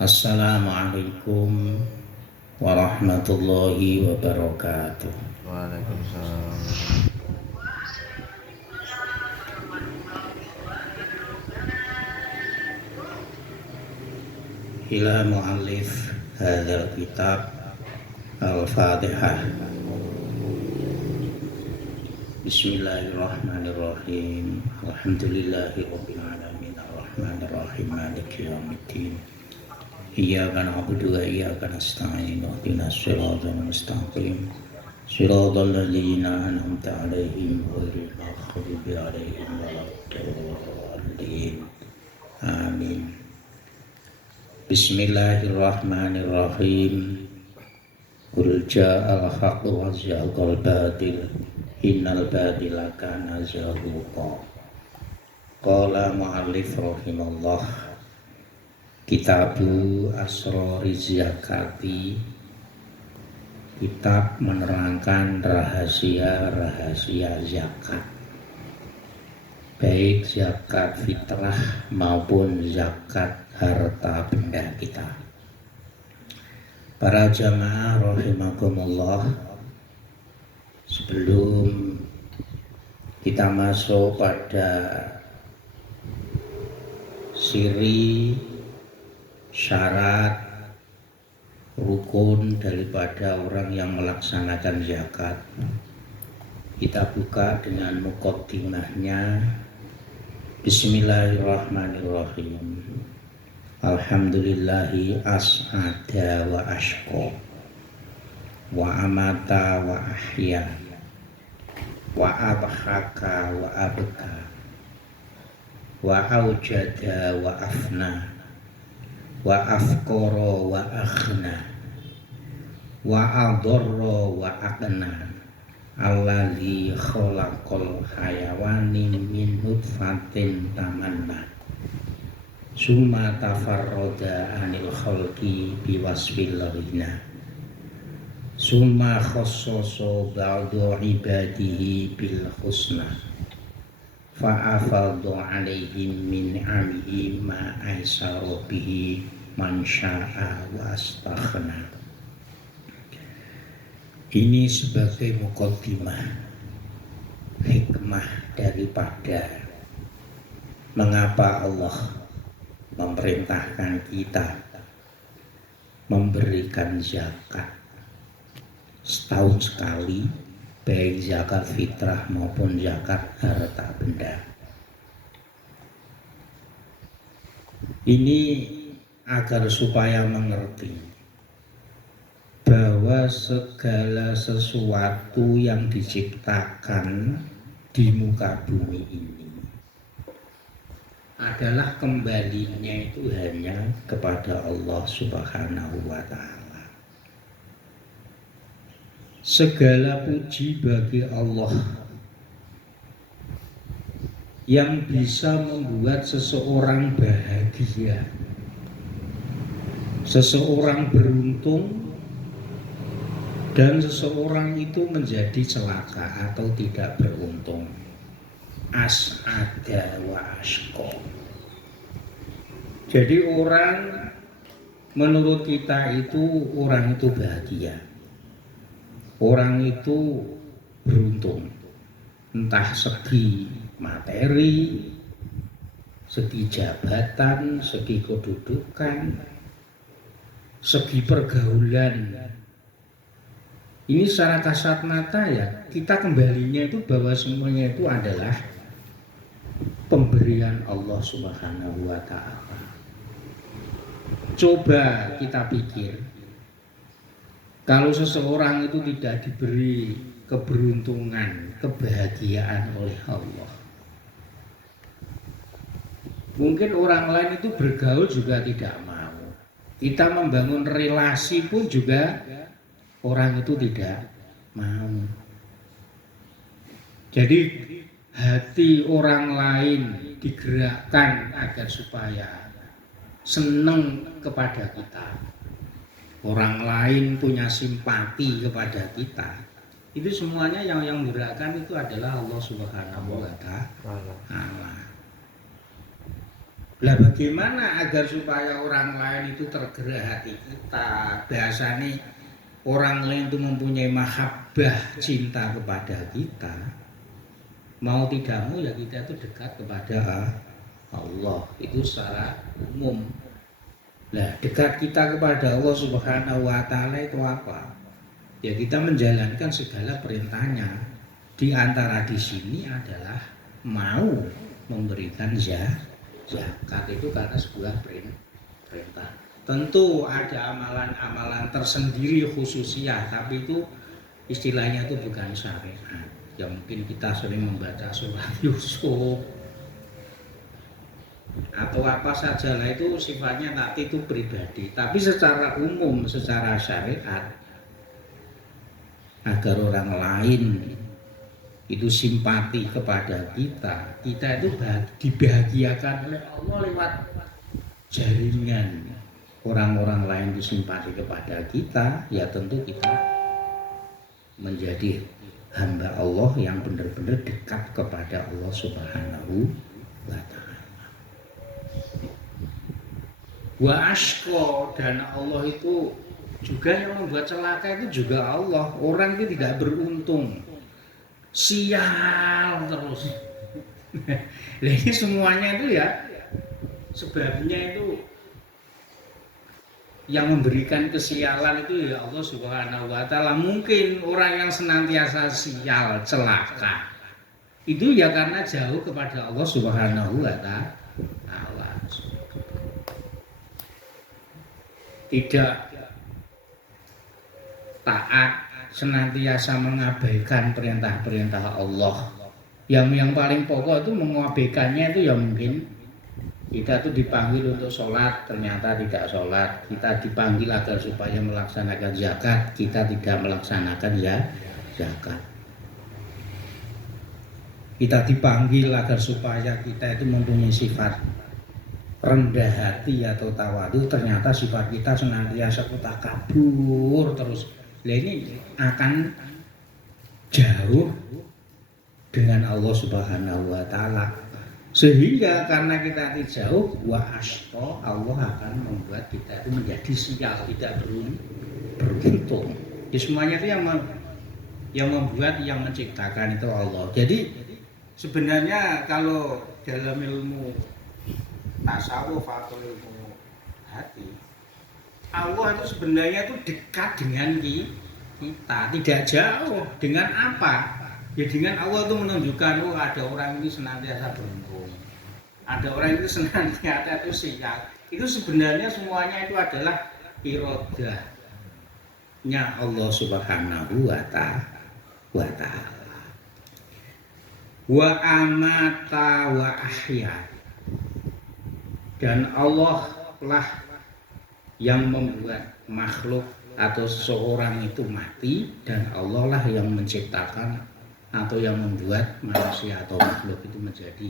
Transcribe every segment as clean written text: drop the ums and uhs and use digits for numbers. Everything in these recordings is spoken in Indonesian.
Assalamualaikum warahmatullahi wabarakatuh. Waalaikumsalam. Ila muallif hadzal kitab Al-Fatihah. Bismillahirrahmanirrahim. Alhamdulillahirabbil alamin arrahmanir rahim maliki yaumiddin. Iyyaka na'budu wa iyyaka nasta'in ihdinas siratal mustaqim. Siratal ladzina an'amta 'alaihim ghairil maghdubi 'alaihim waladdallin. Amin. Bismillahirrahmanirrahim. Qul ja'al haqqu wa zahaqal batil innal batila kana zahuqa. Qala mu'allif rahimallah. Kitabu Asrori Zakati, kitab menerangkan rahasia-rahasia zakat, baik zakat fitrah maupun zakat harta benda kita. Para jamaah rahimakumullah, sebelum kita masuk pada siri syarat rukun daripada orang yang melaksanakan zakat, kita buka dengan muqaddimahnya. Bismillahirrahmanirrahim. Alhamdulillahi as'ada wa ashqa wa amata wa ahya wa abhaka wa abka wa aujada wa afna wa afqara wa akhna wa adarra wa aqna alladzi khalaqal hayawani min nutfatin tamanna summa tafarrada anil khalqi biwasfil ghina summa khassasa ba'du ibadihi bil husna fa'afadhu alaihim min amihi ma aisaru bihi man sya'a wa astaghna. Ini sebagai muqaddimah hikmah daripada mengapa Allah memerintahkan kita memberikan zakat setahun sekali, baik zakat fitrah maupun zakat harta benda. Ini agar supaya mengerti bahwa segala sesuatu yang diciptakan di muka bumi ini adalah kembalinya itu hanya kepada Allah Subhanahu wa ta'ala. Segala puji bagi Allah yang bisa membuat seseorang bahagia, seseorang beruntung, dan seseorang itu menjadi celaka atau tidak beruntung. As'ada wa ashqa. Jadi orang menurut kita itu orang itu bahagia, orang itu beruntung, entah segi materi, segi jabatan, segi kedudukan, segi pergaulan. Ini secara kasat mata ya, kita kembalinya itu bahwa semuanya itu adalah pemberian Allah Subhanahu wa ta'ala. Coba kita pikir, kalau seseorang itu tidak diberi keberuntungan, kebahagiaan oleh Allah, mungkin orang lain itu bergaul juga tidak mau. Kita membangun relasi pun juga orang itu tidak mau. Jadi hati orang lain digerakkan agar supaya senang kepada kita, orang lain punya simpati kepada kita, itu semuanya yang menggerakkan itu adalah Allah Subhanahu wa ta'ala. Lah bagaimana agar supaya orang lain itu tergerak hati kita? Bahasanya orang lain itu mempunyai mahabbah cinta kepada kita. Mau tidak mau ya kita itu dekat kepada Allah. Itu secara umum. Nah, dekat kita kepada Allah Subhanahu wa taala itu apa? Ya kita menjalankan segala perintahnya. Di antara di sini adalah mau memberikan zakat itu karena sebuah perintah. Tentu ada amalan-amalan tersendiri khususnya, tapi itu istilahnya itu bukan syariat. Ya mungkin kita sering membaca surat Yusuf atau apa sajalah itu sifatnya nanti itu pribadi. Tapi secara umum, secara syariat, agar orang lain itu simpati kepada kita itu dibahagiakan oleh Allah lewat jaringan orang-orang lain itu simpati kepada kita, ya tentu kita menjadi hamba Allah yang benar-benar dekat kepada Allah Subhanahu wa ta'ala. Wa ashqa, dan Allah itu juga yang membuat celaka itu juga Allah. Orang itu tidak beruntung, sial terus. Nah, ini semuanya itu ya sebabnya itu yang memberikan kesialan itu ya Allah Subhanahu wa ta'ala. Mungkin orang yang senantiasa sial, celaka itu ya karena jauh kepada Allah Subhanahu wa ta'ala. Tidak taat, senantiasa mengabaikan perintah-perintah Allah. Yang paling pokok itu mengabaikannya itu ya mungkin kita tuh dipanggil untuk sholat, ternyata tidak sholat. Kita dipanggil agar supaya melaksanakan zakat, kita tidak melaksanakan zakat. Kita dipanggil agar supaya kita itu mempunyai sifat rendah hati atau tawadu, ternyata sifat kita senantiasa takabur terus. Nah, ini akan jauh dengan Allah Subhanahu wa ta'ala. Sehingga karena kita jauh, wa ashqa, Allah akan membuat kita itu menjadi sial, tidak beruntung. Jadi semuanya itu yang membuat, yang menciptakan itu Allah. Jadi sebenarnya kalau dalam ilmu tasawuf atau ilmu hati, Allah itu sebenarnya itu dekat dengan kita, tidak jauh. Dengan apa? Ya dengan Allah itu menunjukkan ada orang ini senantiasa beruntung, ada orang itu senantiasa itu sial. Itu sebenarnya semuanya itu adalah iradahnya Allah Subhanahu wa ta'ala. Wa amata wa ahya, dan Allah lah yang membuat makhluk atau seseorang itu mati, dan Allah lah yang menciptakan atau yang membuat manusia atau makhluk itu menjadi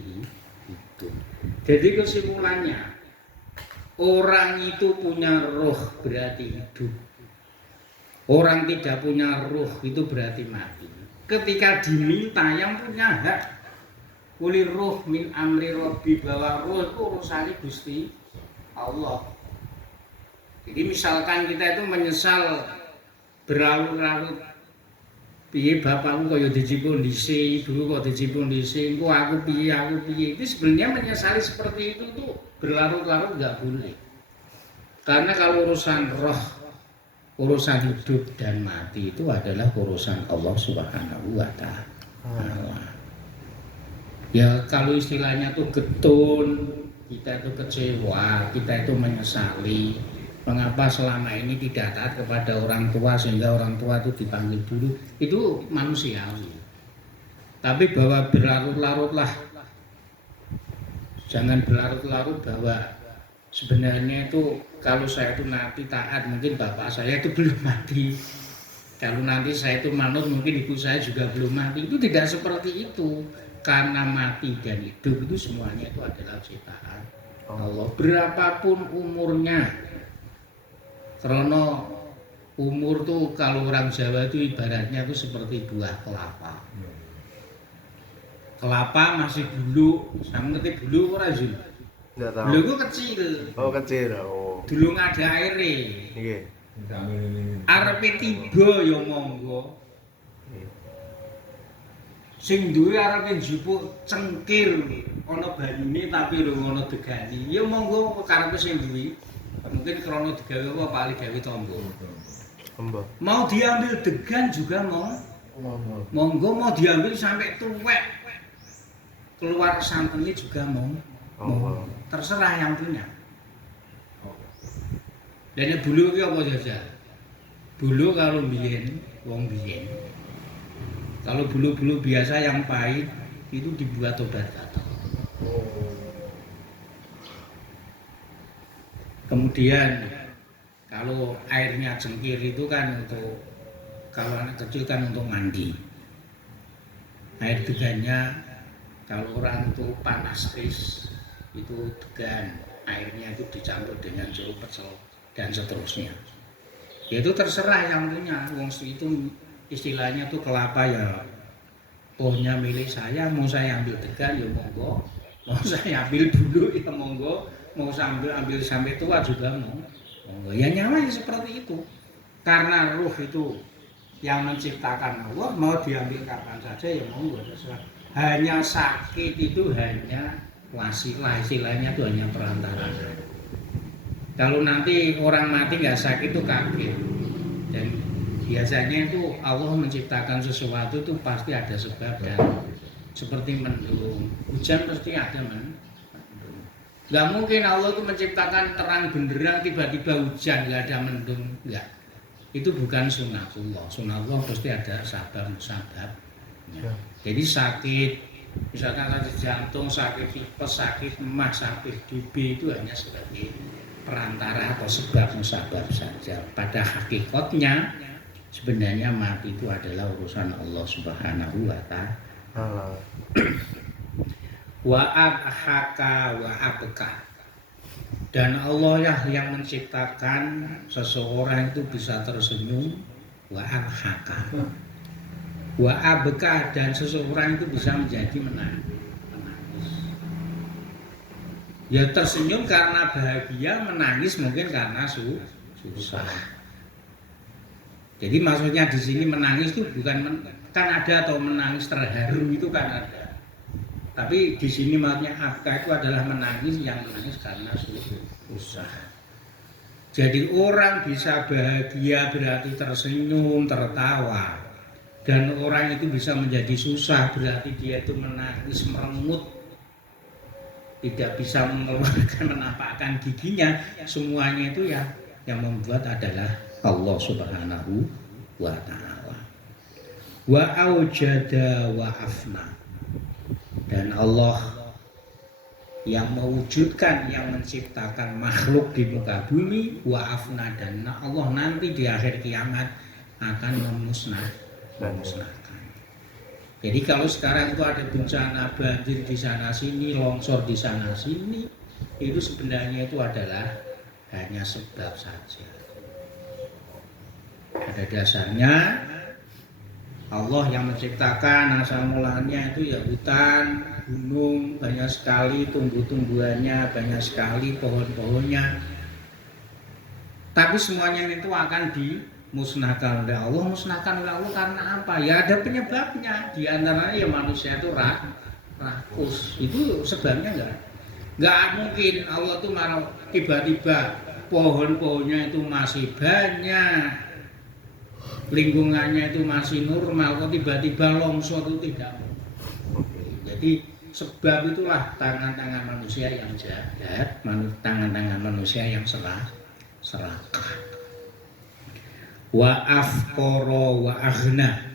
hidup. Jadi kesimpulannya, orang itu punya roh berarti hidup. Orang tidak punya roh itu berarti mati. Ketika diminta yang punya hak, kulir roh min amri robbi, bahwa roh itu urusannya Gusti Allah. Jadi misalkan kita itu menyesal berlarut-larut, piye bapakku kaya dicipun dhisik, ibuku kok dicipun dhisik, engko aku piye. Itu sebenarnya menyesali seperti itu tuh berlarut-larut enggak boleh. Karena kalau urusan roh, urusan hidup dan mati itu adalah urusan Allah Subhanahu wa ta'ala. Ya kalau istilahnya tuh getun, kita itu kecewa, kita itu menyesali mengapa selama ini tidak taat kepada orang tua sehingga orang tua itu dipanggil dulu, itu manusiawi. Tapi bahwa berlarut-larutlah, jangan berlarut-larut bahwa sebenarnya itu kalau saya itu nanti taat, mungkin bapak saya itu belum mati. Kalau nanti saya itu manut, mungkin ibu saya juga belum mati. Itu tidak seperti itu. Karena mati dan hidup itu semuanya itu adalah ciptaan Allah. Berapapun umurnya. Karena umur tuh kalau orang Jawa itu ibaratnya tuh seperti buah kelapa. Kelapa masih bulu, sama ngerti bulu ora Zul? Enggak tahu. Bulu itu kecil. Oh, kecil. Oh. Dulu nggak ada airnya. Nggih. Arepe tiba ya monggo. Nggih. Sing duwe arepe njupuk cengkir ana banyune tapi ora ana degane. Ya monggo karepe sing duwe. Mungkin krana digawe apa paling gawe tombo. Mbah. Mau diambil degan juga monggo mau diambil sampai tuwek. Keluar santennya juga monggo. Terserah yang punya. Dan bulu itu apa saja? Bulu kalau biyen, wong biyen. Kalau bulu-bulu biasa yang pahit itu dibuat obat gatal. Kemudian kalau airnya cengkir itu kan untuk kalau anak kecil kan untuk mandi. Air degannya kalau orang itu panas itu degan airnya itu dicampur dengan jeruk pecel dan seterusnya. Ya itu terserah yang punya. Wong itu istilahnya tuh kelapa ya. Pohnya milik saya, mau saya ambil degan ya monggo, mau saya ambil dulu ya monggo, mau ambil sampai tua juga monggo. Ya nyaman seperti itu. Karena ruh itu yang menciptakan Allah, mau diambil kapan saja ya monggo terserah. Hanya sakit itu hanya wasilah, istilahnya itu hanya perantara. Kalau nanti orang mati nggak sakit itu kaget. Dan biasanya itu Allah menciptakan sesuatu itu pasti ada sebab dan seperti mendung, hujan pasti ada mendung. Nggak mungkin Allah itu menciptakan terang benderang tiba-tiba hujan nggak ada mendung, nggak. Itu bukan sunatullah. Sunatullah pasti ada sabab. Ya. Jadi sakit, misalkan sakit jantung, sakit tipes, sakit emah, sakit DB itu hanya sebagai perantara atau sebab musabab saja. Pada hakikatnya sebenarnya mati itu adalah urusan Allah Subhanahu wa ta'ala. Wa abhaka wa abka. Dan Allah yang menciptakan seseorang itu bisa tersenyum, wa abhaka. Wa abka, dan seseorang itu bisa menjadi menangis. Ya tersenyum karena bahagia, menangis mungkin karena susah. Jadi maksudnya di sini menangis itu bukan kan ada atau menangis terharu itu kan ada. Tapi di sini maksudnya abka itu adalah menangis yang menangis karena susah. Jadi orang bisa bahagia berarti tersenyum, tertawa. Dan orang itu bisa menjadi susah berarti dia itu menangis, merengut, tidak bisa mengeluarkan, menampakkan giginya. Semuanya itu ya yang membuat adalah Allah Subhanahu wa ta'ala. Wa aujada wa afna. Dan Allah yang mewujudkan, yang menciptakan makhluk di muka bumi, wa afna, dan Allah nanti di akhir kiamat akan memusnahkan. Jadi kalau sekarang itu ada bencana banjir di sana sini, longsor di sana sini, itu sebenarnya itu adalah hanya sebab saja. Pada dasarnya Allah yang menciptakan, asal mulanya itu ya hutan, gunung, banyak sekali tumbuh-tumbuhannya, banyak sekali pohon-pohonnya. Tapi semuanya itu akan dimusnahkan oleh Allah. Musnahkan oleh Allah karena apa? Ya ada penyebabnya. Di antaranya ya manusia itu rakus. Itu sebabnya enggak mungkin Allah itu marah tiba-tiba pohon-pohonnya itu masih banyak, lingkungannya itu masih normal, kok tiba-tiba longsor itu tidak. Jadi sebab itulah tangan-tangan manusia yang jahat, tangan-tangan manusia yang serakah. Wa afqara wa aghna.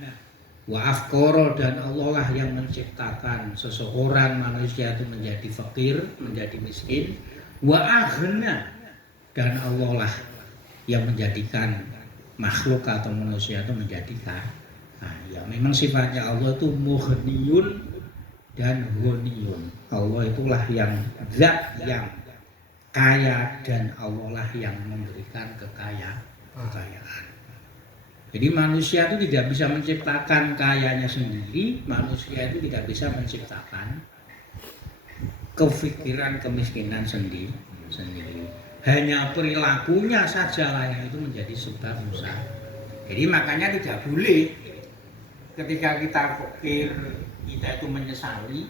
Wa afqara, dan Allah lah yang menciptakan seseorang manusia itu menjadi fakir, menjadi miskin. Wa aghna, dan Allah lah yang menjadikan makhluk atau manusia itu menjadi kaya. Memang sifatnya Allah itu mughniyun dan ghaniyun. Allah itulah yang zat yang kaya dan Allah lah yang memberikan kekayaan. Jadi manusia itu tidak bisa menciptakan kayanya sendiri, manusia itu tidak bisa menciptakan kefikiran kemiskinan sendiri. Hanya perilakunya sajalah yang itu menjadi sebab usaha. Jadi makanya tidak boleh ketika kita fakir kita itu menyesali,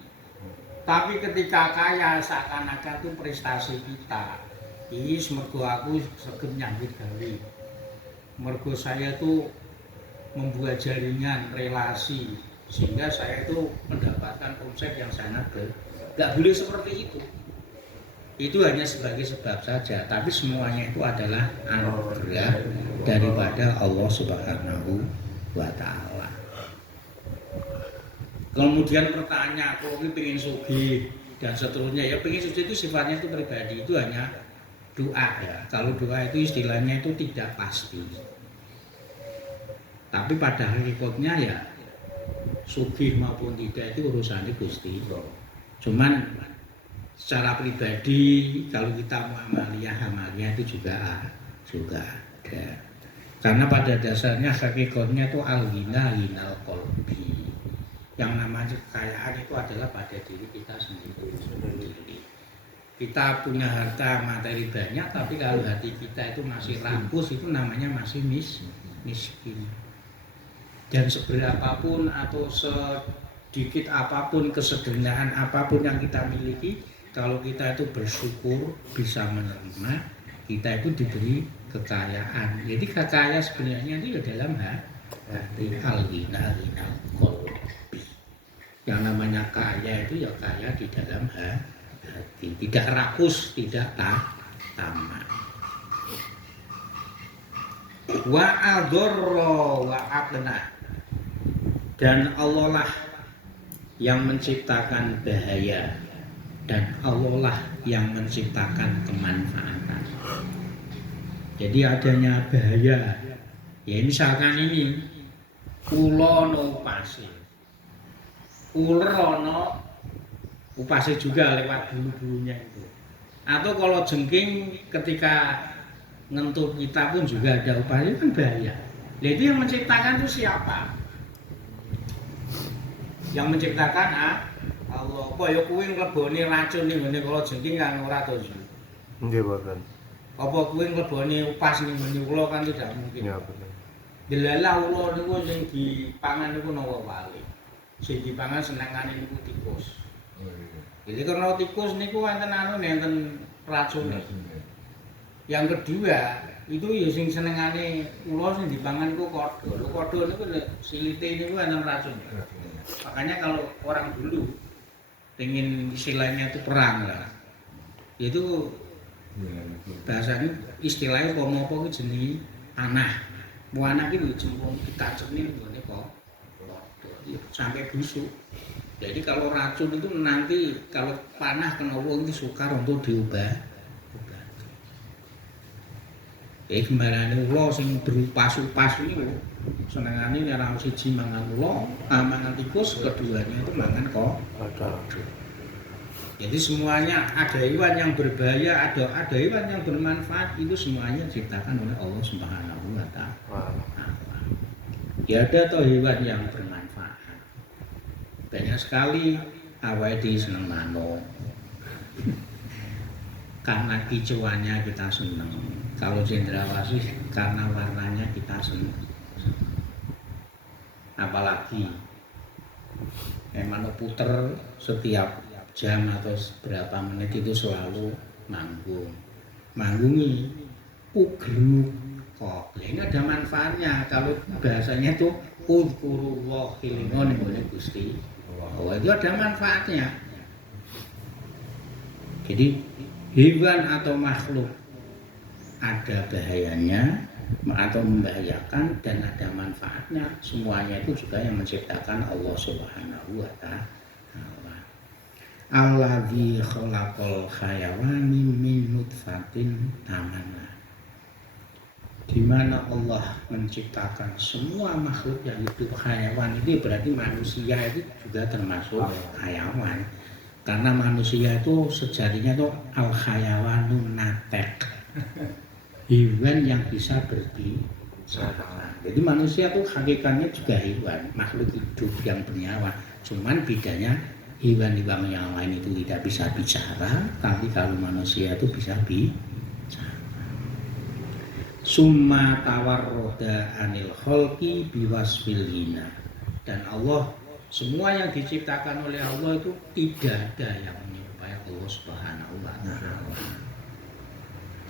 tapi ketika kaya seakan-akan itu prestasi kita. Ini mergo aku segem nyambut gawe. Mergo saya itu membuat jaringan relasi sehingga saya itu mendapatkan omset yang sangat gede. Nggak boleh seperti itu. Itu hanya sebagai sebab saja, tapi semuanya itu adalah anugerah daripada Allah Subhanahu wa Ta'ala. Kemudian pertanyaan, kalau ini pengen sugih dan seterusnya, ya pengen sugih itu sifatnya itu pribadi, itu hanya doa ya. Kalau doa itu istilahnya itu tidak pasti. Tapi pada hakikatnya ya sugih maupun tidak itu urusannya Gusti. Cuman secara pribadi kalau kita amaliyah itu juga ada. Karena pada dasarnya hakikatnya itu al-ghina ghinal qalbi. Yang namanya kekayaan itu adalah pada diri kita sendiri. Kita punya harta materi banyak, tapi kalau hati kita itu masih rakus, itu namanya masih miskin. Dan seberapapun atau sedikit apapun kesederhanaan apapun yang kita miliki, kalau kita itu bersyukur bisa menerima, kita itu diberi kekayaan. Jadi kekayaan sebenarnya itu dalam hati al-ghina ghinal qalbi. Yang namanya kaya itu ya kaya di dalam hati, tidak rakus, tidak tamak. Wa adharra wa aqna. Dan Allah lah yang menciptakan bahaya dan Allah lah yang menciptakan kemanfaatan. Jadi adanya bahaya, ya misalkan ini kula no upase, uler ono upase juga lewat bulu-bulunya itu. Atau kalau jengking ketika ngentup kita pun juga ada upaya, kan bahaya. Nah itu yang menciptakan itu siapa? Yang menciptakan Allah. Apa ya kuwi ngleboni racun ning ngene kula jengking kan ora to. Nggih, boten. Apa kuwi ngleboni upas ning ngene kula kan tidak mungkin. Ya, boten. Delalah ula niku sing dipangan niku nawa wali. Sing dipangan senengane niku tikus. Jadi karena tikus niku wonten enten racune. Yang kedua, itu ya sing senengane ula sing dipangan niku kodho. Lho kodho niku silite niku enten racun. Makanya kalau orang dulu pengen istilahnya itu perang lah, itu bahasanya istilahnya apa-apa itu jenis panah. Panah itu jempol ditancapin ini kok sampai busuk. Jadi kalau racun itu nanti kalau panah kena wong itu sukar untuk diubah. Kembarane ula sing berupas-upas niku senengane nek ora siji mangan ula, mangan tikus, keduanya itu mangan kok. Jadi semuanya ada hewan yang berbahaya, ada hewan yang bermanfaat, itu semuanya diciptakan oleh Allah Subhanahu wa Ta'ala. Ya ada toh hewan yang bermanfaat. Banyak sekali awake dhewe seneng manuk. Karena kicauannya kita seneng. Kalau cendrawasih karena warnanya kita senang. Apalagi manuk puter setiap jam atau berapa menit itu selalu manggungi ugruk kok. Ini ada manfaatnya. Kalau bahasanya itu udhkurullah hilingon oleh Gusti. Oh, itu ada manfaatnya. Jadi hewan atau makhluk ada bahayanya atau membahayakan dan ada manfaatnya. Semuanya itu juga yang menciptakan Allah Subhanahu wa Ta'ala. Alladzi khalaqal hayawani min nutfatin amana. Di mana Allah menciptakan semua makhluk yang hidup. Hayawan ini berarti manusia itu juga termasuk hayawan. Karena manusia itu sejatinya itu al hayawanun natek. Hewan yang bisa berbicara. Jadi manusia itu hakikatnya juga hewan, makhluk hidup yang bernyawa. Cuman bedanya Hewan-hewan yang lain itu tidak bisa bicara, tapi kalau manusia itu bisa bicara. Summa tawarroda anil kholqi biwasfil hina. Dan Allah, semua yang diciptakan oleh Allah itu tidak ada yang menyerupai Allah Subhanahu wa Ta'ala.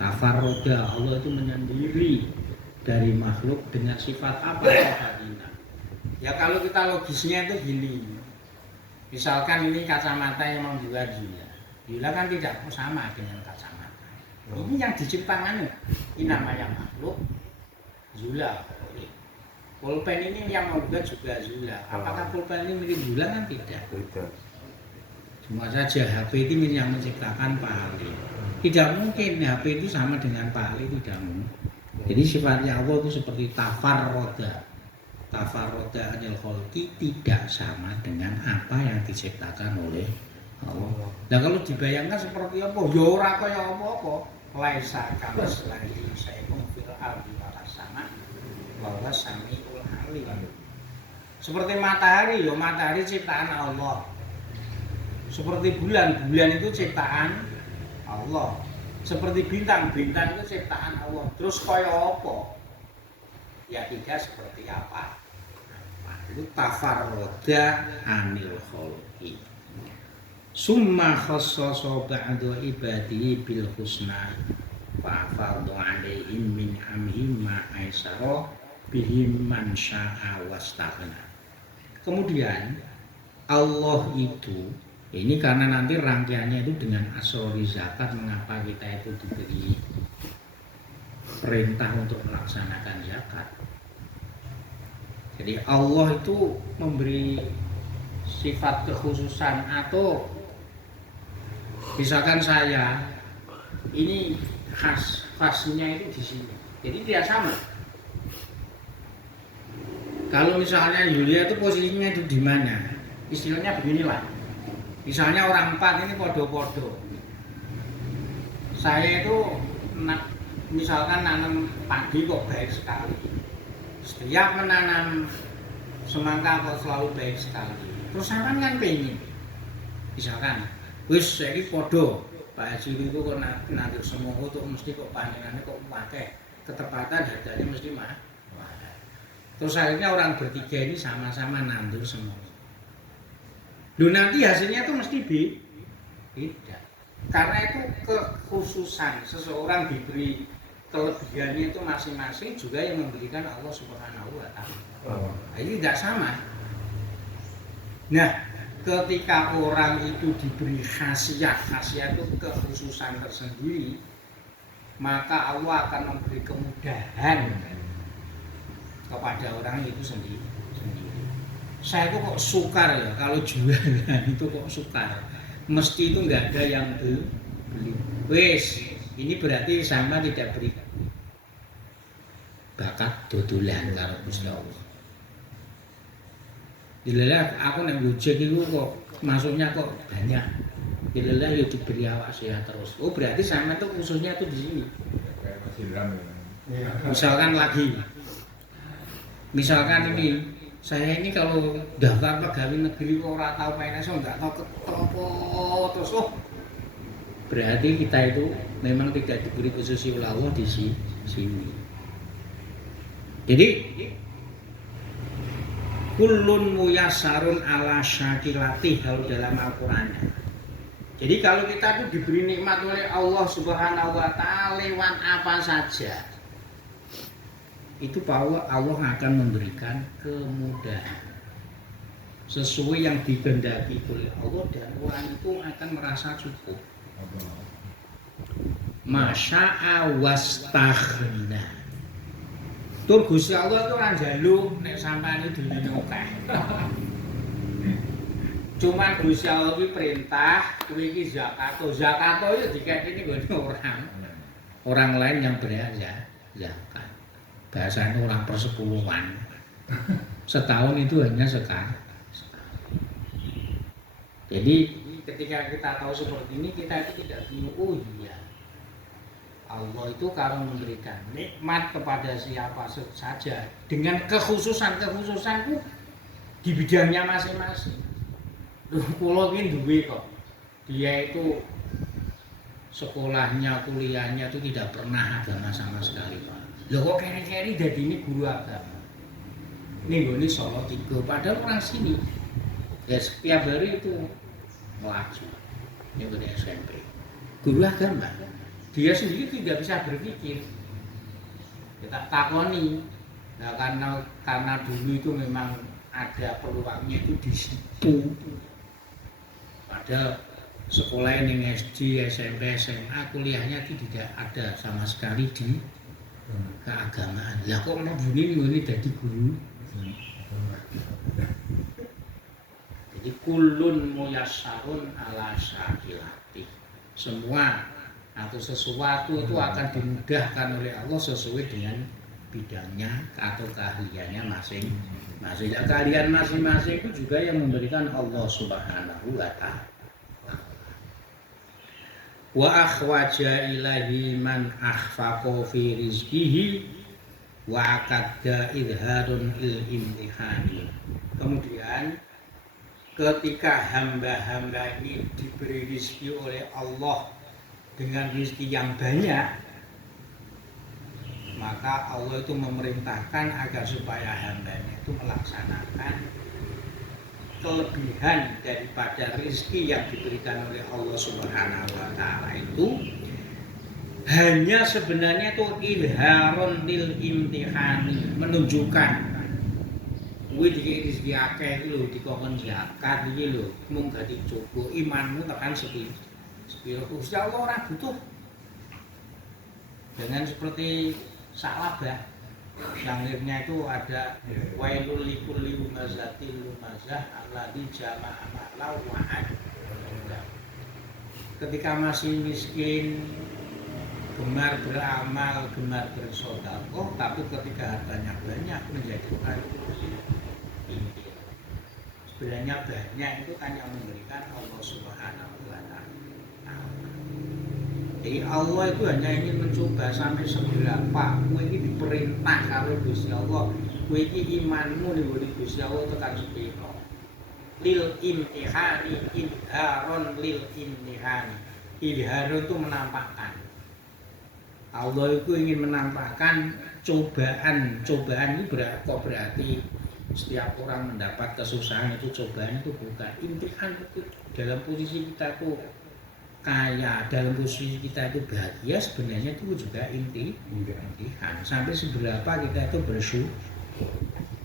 Tafarroda, Allah itu menyendiri dari makhluk dengan sifat apa? Sifat hina. Ya kalau kita logisnya itu gini, misalkan ini kacamata yang membuat Yula. Yula kan tidak sama dengan kacamata. Ini yang diciptakan, ini namanya makhluk Yula. Pulpen ini yang membuat juga Yula. Apakah pulpen ini milik Yula? Kan tidak. Cuma saja HP ini yang menciptakan Pak Ali. Tidak mungkin HP itu sama dengan Pak Ali, tidak mungkin. Jadi sifatnya Allah itu seperti tafarroda. Tafarroda anil kholqi, tidak sama dengan apa yang diciptakan oleh Allah. Nah kalau dibayangkan seperti apa? Ya ora kaya apa-apa. Laisa kamitslihi syai'un fil ardi walas sama wa huwas samiul alim. Seperti matahari, ya matahari ciptaan Allah. Seperti bulan, bulan itu ciptaan Allah. Seperti bintang, bintang itu ciptaan Allah. Terus kaya apa? Ya tidak seperti apa. Itu tafarroda anil kholqi. Summa khassasa ba'du ibadihi bil husna fa fardhu alaihim min amhim ma aisara bihim man syaa wastaghna. Kemudian Allah itu, ini karena nanti rangkaiannya itu dengan asrori zakat, mengapa kita itu diberi perintah untuk melaksanakan zakat. Jadi Allah itu memberi sifat kekhususan, atau misalkan saya ini khasnya itu di sini. Jadi tidak sama. Kalau misalnya Yulia itu posisinya itu di mana? Istilahnya beginilah. Misalnya orang empat ini podo-podo. Saya itu misalkan nanam padi kok baik sekali. Setiap menanam semangka kok selalu baik sekali. Terus sampean kan pengen. Misalkan, wis saiki podo, Pak Haji itu kok nandur semangka tuh mesti kok panenannya kok pakai ketepatan harganya mesti mahal. Terus akhirnya orang bertiga ini sama-sama nandur semangka. Loh nanti hasilnya itu mesti beda. Karena itu kekhususan, seseorang diberi kelebihannya itu masing-masing, juga yang memberikan Allah Subhanahu wa Ta'ala. Ini tidak sama. Nah, ketika orang itu diberi khasiat itu kekhususan tersendiri, maka Allah akan memberi kemudahan kepada orang itu sendiri. Saya kok sukar ya kalau jualan itu kok sukar. Mesti itu nggak ada yang beli. Wes, ini berarti sama tidak beri bakat dodolan karo Gusti Allah. Dilelah aku nang Gojek itu kok masuknya kok banyak. Dilelah ya diberi awak sehat terus. Oh berarti sama tuh khususnya tuh di sini. Misalkan ini, saya ini kalau daftar pegawai negeri kok ora tahu PNS, enggak tahu ketompo terus berarti kita itu memang tidak diberi khusus oleh Allah di sini. Jadi kullun muyassarun ala syakilati kalau dalam Al-Qur'an. Jadi kalau kita itu diberi nikmat oleh Allah Subhanahu wa Ta'ala lewat apa saja, itu bahwa Allah akan memberikan kemudahan sesuai yang dikehendaki oleh Allah, dan orang itu akan merasa cukup. Masya'a wastaghna. Tur Gusti Allah itu ora njaluk nek sampeyan dilino akeh. Cuman Gusti Allah iki perintah kuwi iki zakat. Zakat yo dikekini nggone orang lain yang berhak zakat. Bahasanya orang persepuluhan. Setahun itu hanya sekali. Jadi ketika kita tahu seperti ini, kita itu tidak bingung. Oh iya, Allah itu kalau memberikan nikmat kepada siapa saja dengan kekhususan di bidangnya masing-masing. Kula ki duwe kok. Dia itu sekolahnya, kuliahnya itu tidak pernah agama sama sekali, Pak. Loh kok keri-keri jadi ini guru agama. Ini gue Solo 3, padahal orang sini. Ya setiap hari itu melaju. Ini gue SMP. Guru agama. Dia sendiri tidak bisa berpikir. Kita takoni. Nah karena dulu itu memang ada peluangnya itu di situ. Padahal sekolah ini SD, SMP, SMA, kuliahnya itu tidak ada sama sekali di keagamaan. Lah kok mau bunyi ini jadi guru? Jadi kulun muyassarun ala syakilati. Semua atau sesuatu itu akan dimudahkan oleh Allah sesuai dengan bidangnya atau keahliannya masing-masing. Keahlian masing-masing itu juga yang memberikan Allah Subhanahu wa ta'ala. Wa akhwaja ilahi man akhfaqa fi rizqihi wa akadda idharun il imtihani. Kemudian ketika hamba-hamba ini diberi rizki oleh Allah dengan rizki yang banyak, maka Allah itu memerintahkan agar supaya hambanya itu melaksanakan kelebihan daripada rizki yang diberikan oleh Allah Subhanahu wa ta'ala itu hanya sebenarnya itu idharun lil imtihani, menunjukkan kuwi iki rezeki akeh iki lho dikongkon zakat iki lho mung dadi coba imanmu tekan sepiro Gusti Allah ora butuh. Dengan seperti salabah Syangirnya itu ada wailul likulli humazatil lumazah alladzi jama'a ma'la wa'ad. Ketika masih miskin, gemar beramal, gemar bersedekah, tapi ketika hartanya banyak menjadi orang ini. Sebenarnya banyak itu kan yang memberikan Allah Subhanahu wa ta'ala. Jadi Allah itu hanya ingin mencoba sampai seberapa kowe iki diperintah karo Gusti Allah. Kowe iki imanmu ning Gusti Allah tekan sepiro. Lil imtihani idharon lil imtihani. Idharon itu menampakkan. Allah itu ingin menampakkan cobaan. Cobaan itu berarti setiap orang mendapat kesusahan itu cobaan itu bukan. Imtihan itu dalam posisi kita tuh kaya, dalam posisi kita itu bahagia, sebenarnya itu juga imtihan. Sampai seberapa kita itu bersyukur.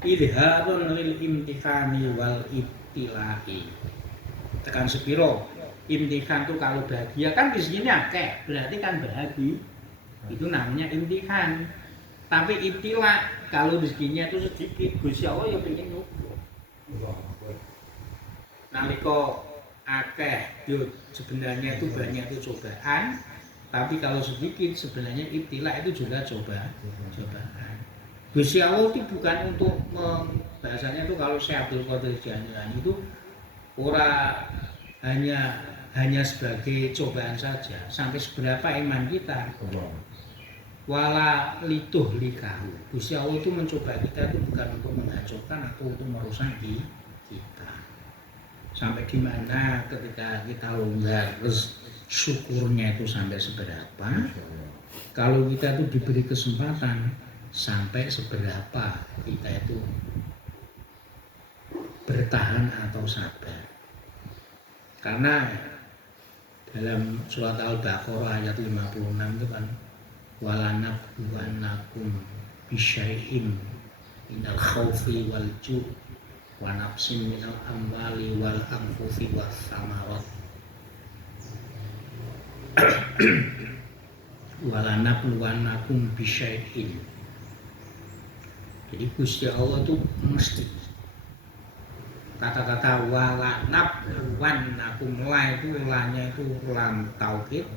Idharun lil imtihani wal ibtilahi. Tekan sepiro imtihan tuh kalau bahagia kan di sini akeh, berarti kan bahagia. Itu namanya imtihan. Tapi ibtila kalau rezekinya itu sedikit, Gusti Allah ya pengen nyukur. Nalika akeh yo sebenarnya itu banyak itu cobaan, tapi kalau sedikit sebenarnya ibtila itu juga cobaan. Gusti Allah itu bukan untuk bahasanya itu kalau Syekh Abdul Qadir Jailani itu ora hanya sebagai cobaan saja, sampai seberapa iman kita. Wala lituh likahu. Gusti Allah itu mencoba kita itu bukan untuk menghancurkan atau untuk merusak kita. Sampai di mana ketika kita longgar syukurnya itu sampai seberapa. Kalau kita itu diberi kesempatan sampai seberapa kita itu bertahan atau sabar. Karena dalam surat Al-Baqarah ayat 56 itu kan walanabluwannakum bisyai'in minal khaufi wal ju' wa nafsin minal amwali wal anfusi was samarat. Walanabluwannakum bisyai'in. Jadi Gusti Allah itu mesti kata-kata walanabluwannakum la itu lanya itu lam tauhid.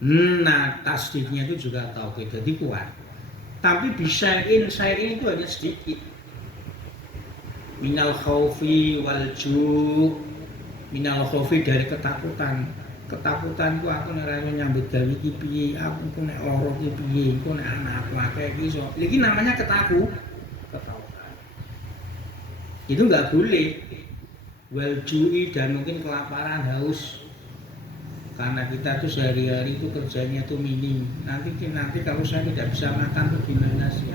Nah, tasdidnya itu juga tauhid, jadi kuat. Tapi bisyai'in itu hanya sedikit. Minal khaufi wal ju'. Minal khaufi dari ketakutan. Ketakutan ku aku nek ora nyambut gawe iki piye, aku nek lara iki piye, aku nek anakku akeh iki iso. Iki namanya ketakutan. Itu enggak boleh. wal ju'i, dan mungkin kelaparan, haus. Karena kita tuh sehari-hari itu kerjanya tuh minim. Nanti kalau saya tidak bisa makan tuh gimana sih?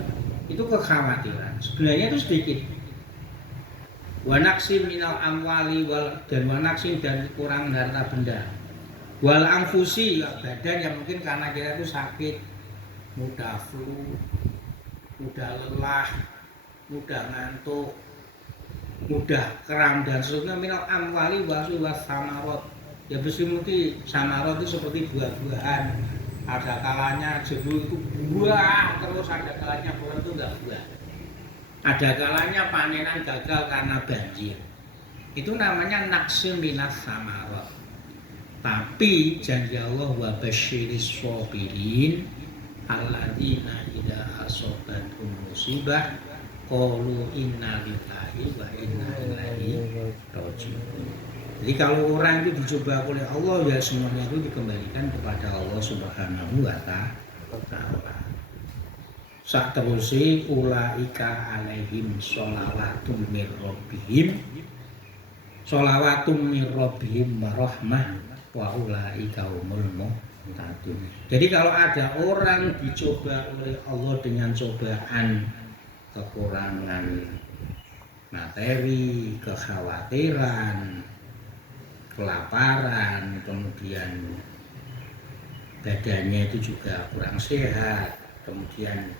Itu kekhawatiran. Sebenarnya itu sedikit. Wa naqsin minal amwali dan wa naqsin, dan kurang harta benda. Wal anfusi, badan yang mungkin karena kita itu sakit, mudah flu, mudah lelah, mudah ngantuk, mudah kram, dan seterusnya. Minal amwali wa samarot, ya mungkin samarot itu seperti buah-buahan. Ada kalanya jeruk itu buah terus, ada kalanya buah itu enggak buah. Ada kalanya panenan gagal karena banjir. Itu namanya naqsin minas samarot. Tapi janji Allah, wa basyiris sabirin alladzina idza asabathum musibah qalu inna lillahi wa inna ilaihi raji'un. Jadi kalau orang itu dicoba oleh Allah, ya semuanya itu dikembalikan kepada Allah Subhanahu wa ta'ala. Saterusé ulaika alaihim sholawatum mir rabbihim warahmah wa ulaika humul muhtadun. Jadi kalau ada orang dicoba oleh Allah dengan cobaan kekurangan materi, kekhawatiran, kelaparan, kemudian badannya itu juga kurang sehat, kemudian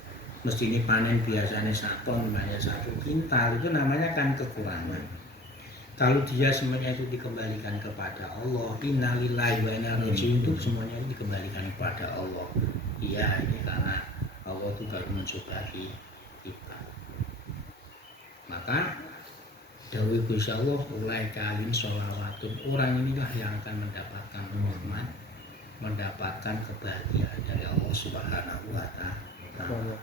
mesti ini panen biasanya 1 ton, hanya 1 kintal, itu namanya kan kekurangan. Kalau dia semuanya itu dikembalikan kepada Allah, innalillahi wa inna ilaihi raji'un, itu semuanya itu dikembalikan kepada Allah. Iya, ini karena Allah itu baru mencoba kita. Maka dawuh Gusti Allah, ulaika alaihim sholawatun, orang inilah yang akan mendapatkan rahmat, mendapatkan kebahagiaan dari Allah Subhanahu wa ta'ala.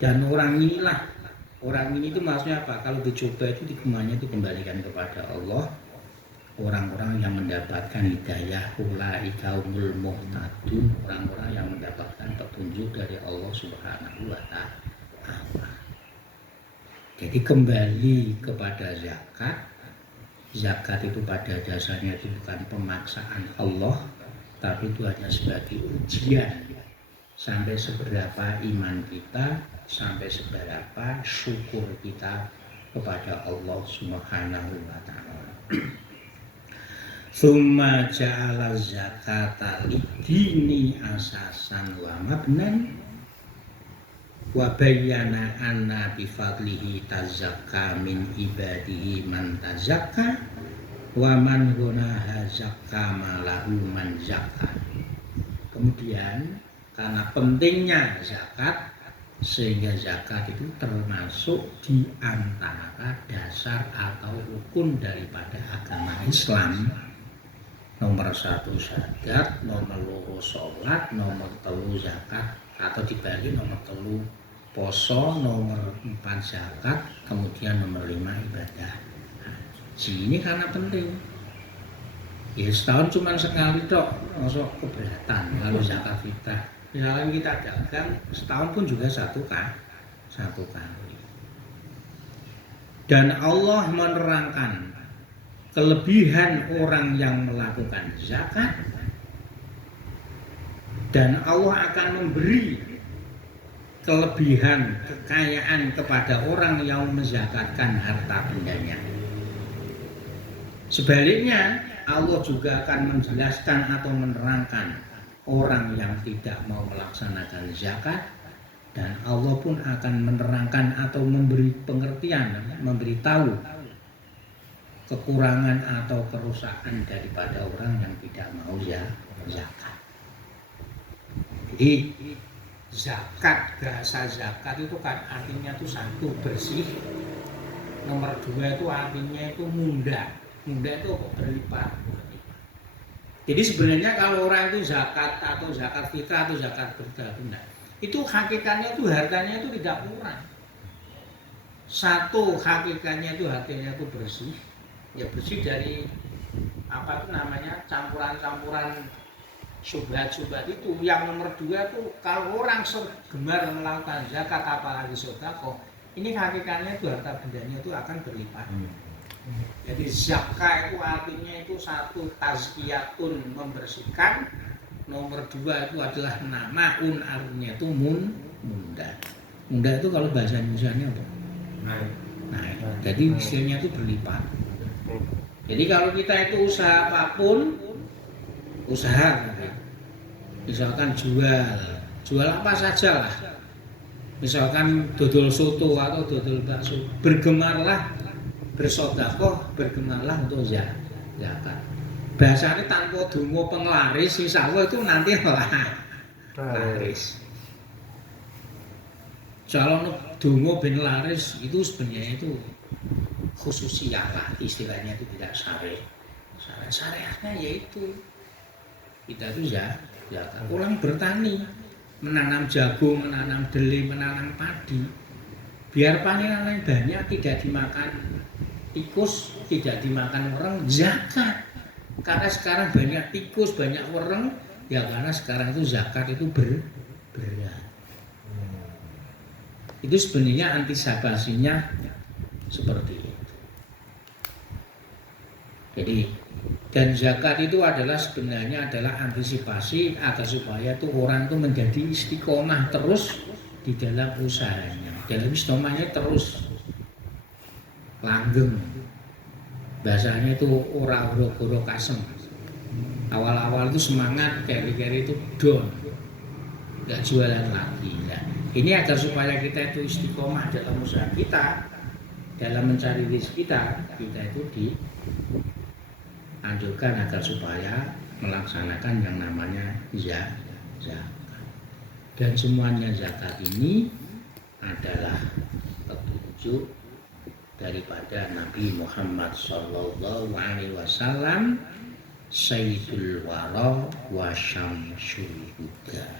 Dan orang ini itu maksudnya apa? Kalau dicoba itu semuanya itu kembalikan kepada Allah. Orang-orang yang mendapatkan hidayah, ulaika humul muhtadun, orang-orang yang mendapatkan petunjuk dari Allah Subhanahu wa ta'ala. Jadi kembali kepada zakat. Zakat itu pada dasarnya itu bukan pemaksaan Allah, tapi itu hanya sebagai ujian sampai seberapa iman kita, sampai seberapa syukur kita kepada Allah Subhanahu wa ta'ala. Tsumma ja'ala zakata lidini asasan wa mabnan wa bayyana anna bi fadlihi tazakka min ibadihi man tazakka wa man gunaha zakka malahu man zakka. Kemudian karena pentingnya zakat, sehingga zakat itu termasuk di antara dasar atau rukun daripada agama Islam. Nomor 1 syahadat, nomor 2 sholat, nomor 3 zakat, atau dibagi nomor 3 poso, nomor 4 zakat, kemudian nomor 5 ibadah haji. Ini karena penting. Ya setahun cuma sekali tok, masuk keberatan kalau zakat fitrah. Misalnya kita dagang setahun pun juga satu kali. Dan Allah menerangkan kelebihan orang yang melakukan zakat, dan Allah akan memberi kelebihan kekayaan kepada orang yang menzakatkan harta bendanya. Sebaliknya, Allah juga akan menjelaskan atau menerangkan orang yang tidak mau melaksanakan zakat, dan Allah pun akan menerangkan atau memberi pengertian, memberitahu kekurangan atau kerusakan daripada orang yang tidak mau zakat. Jadi zakat, bahasa zakat itu kan artinya itu 1 bersih, nomor 2 itu artinya itu mudah itu berlipat. Jadi sebenarnya kalau orang itu zakat atau zakat fitrah atau zakat benda, itu hakikatnya itu hartanya itu tidak kurang. 1, hakikatnya itu hartanya itu bersih, ya bersih dari apa itu namanya campuran-campuran syubhat-syubhat itu. Yang nomor 2 itu kalau orang gemar melakukan zakat apalagi sedekah, ini hakikatnya itu harta bendanya itu akan berlipat. Jadi zakah itu artinya itu satu tazkiyatun, membersihkan. Nomor dua itu adalah namaun, artinya itu munda. Munda itu kalau bahasa Indonesia-nya apa? Naik. Jadi istilahnya itu berlipat. Jadi kalau kita itu usaha apapun, usaha, misalkan jual apa saja lah. Misalkan dodol soto atau dodol bakso, bergemarlah bersedekah, bergemarlah untuk zakat. Bahasanya tanpa donga penglaris, insya Allah itu nanti laris. Kalau donga ben laris itu sebenarnya itu khususiyah lah, istilahnya itu tidak syar'i. Syariatnya yaitu kita itu zakat. Orang bertani, menanam jagung, menanam deli, menanam padi, biar panenan banyak, tidak dimakan tikus, tidak dimakan orang, zakat. Karena sekarang banyak tikus, banyak orang, ya karena sekarang itu zakat itu berat. Itu sebenarnya antisipasinya seperti itu. Jadi, dan zakat itu adalah sebenarnya adalah antisipasi agar supaya tuh orang itu menjadi istiqomah terus di dalam usahanya. Dalam istiqomahnya terus langgeng. Bahasanya itu ora goro kasem. Awal-awal itu semangat, keri-keri itu down. Enggak jualan lagi. Nah, ini agar supaya kita itu istiqomah dalam usaha kita, dalam mencari rezeki kita itu anjurkan agar supaya melaksanakan yang namanya zakat. Dan semuanya zakat ini adalah petunjuk daripada Nabi Muhammad sallallahu alaihi wasallam, Sayyidul Wara wa Syamsul Huda.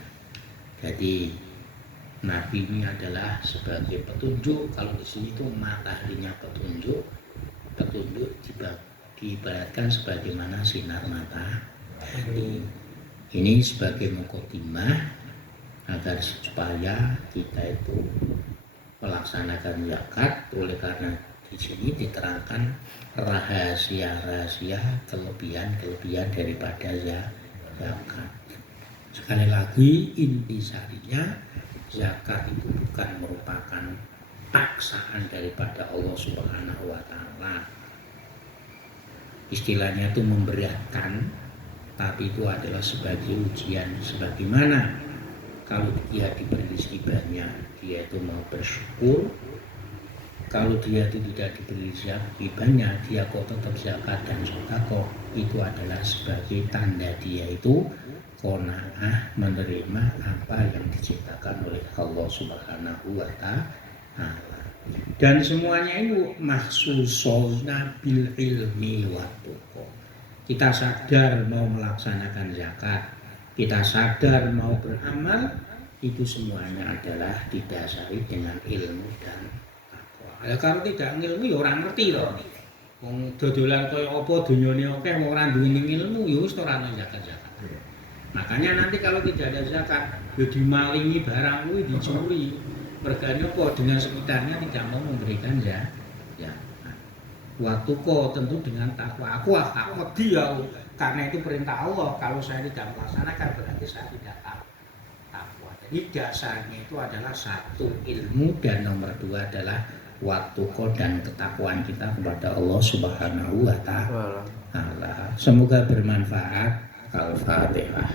Jadi Nabi ini adalah sebagai petunjuk. Kalau di sini itu mataharinya petunjuk diibaratkan sebagaimana sinar matahari. Ini sebagai mukadimah agar supaya kita itu melaksanakan zakat. Oleh karena di sini diterangkan rahasia-rahasia kelebihan daripada zakat. Sekali lagi intisarinya, zakat itu bukan merupakan paksaan daripada Allah Subhanahu wa taala. Istilahnya itu memberatkan, tapi itu adalah sebagai ujian. Sebagaimana kalau dia diberi rezeki banyak, dia itu mau bersyukur. Kalau dia itu tidak diberi rezeki banyak, dia kok tetap zakat dan sedekah, itu adalah sebagai tanda dia itu qanaah, menerima apa yang diciptakan oleh Allah Subhanahu wa taala. Dan semuanya itu mahsusona bil ilmi wa tuqa. Kita sadar mau melaksanakan zakat, kita sadar mau beramal, itu semuanya adalah didasari dengan ilmu dan takwa. Kalau tidak ilmu ya orang ngerti loh. Wong dodolan kaya apa dunyane akeh wong ora duwe ilmu ya wis ora ono zakat-zakat. Makanya nanti kalau tidak ada zakat, ya dimalingi barang kuwi, dicuri. Mergane apa dengan sekitarnya tidak mau memberikan zakat. Waktu kok tentu dengan takwa. Aku wedi ya, karena itu perintah Allah. Kalau saya tidak melaksanakan berarti saya tidak takwa. Jadi dasarnya itu adalah satu ilmu, dan nomor dua adalah waktu kok dan ketakwaan kita kepada Allah Subhanahu wa taala. Semoga bermanfaat. Al-Fatihah.